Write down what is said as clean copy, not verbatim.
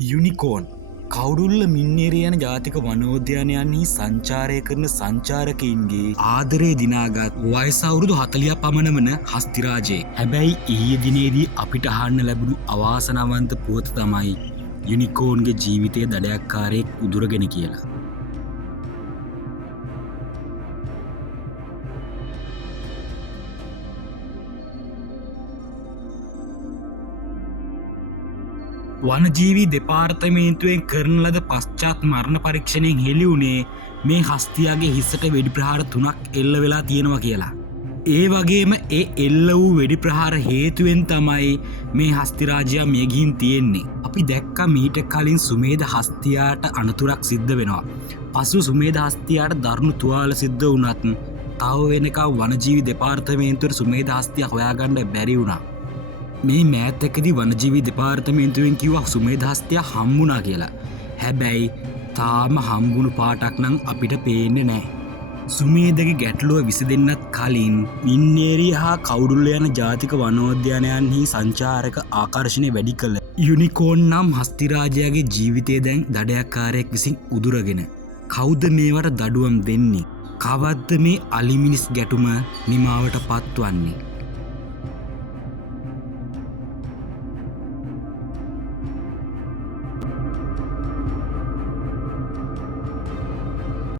Unicorn කවුරුල්ල Minneriya යන ජාතික වනෝද්‍යානයන්හි සංචාරය කරන සංචාරකයින්ගේ ආදරේ දිනාගත් වයසවුරුදු 40 පමණ වන හස්තිරාජයේ. හැබැයි ඊයේ දිනේදී අපිට අහන්න ලැබුණු අවාසනාවන්ත පුවත තමයි යුනිකෝන්ගේ ජීවිතයේ දඩයක්කාරයෙක් උදුරගෙන කියලා. වනජීවී දෙපාර්තමේන්තුවෙන් කරන ලද පශ්චාත් මරණ පරීක්ෂණයෙන් හෙළි වුණේ මේ හස්තියාගේ හිසට වෙඩි ප්‍රහාර 3ක් එල්ල වෙලා තියෙනවා කියලා. ඒ වගේම ඒ එල්ල වූ වෙඩි ප්‍රහාර හේතුවෙන් තමයි මේ හස්තිරාජයා මිය ගිහින් තියෙන්නේ. අපි දැක්කා මීට කලින් සුමේධ හස්තියාට අනතුරක් සිද්ධ වෙනවා. පසු සුමේධ හස්තියාට දරුණු තුවාල සිද්ධ වුණත් තව වෙනකම් වනජීවී දෙපාර්තමේන්තුවේ සුමේධ හස්තියා හොයාගන්න බැරි වුණා. මේ මෑතකදී වනජීවී දෙපාර්තමේන්තුවෙන් කිව්වා සුමේධ හස්තියා හම්බුණා කියලා. හැබැයි තාම හම්බුණු පාටක් නම් අපිට පේන්නේ නැහැ. සුමේධගේ ගැටලුව විසඳෙන්නත් කලින් මින්නේරිය හා කවුරුල්ල යන ජාතික වනෝද්‍යානයන්හි සංචාරක ආකර්ෂණය වැඩි කළ යුනිකෝන් නම් හස්තිරාජයාගේ ජීවිතය දැන් දඩයක්කාරයෙක් විසින් උදුරගෙන. කවුද මේවට දඩුවම් දෙන්නේ? කවද්ද මේ අලිමිනිස් ගැටුම නිමාවට පත්වන්නේ?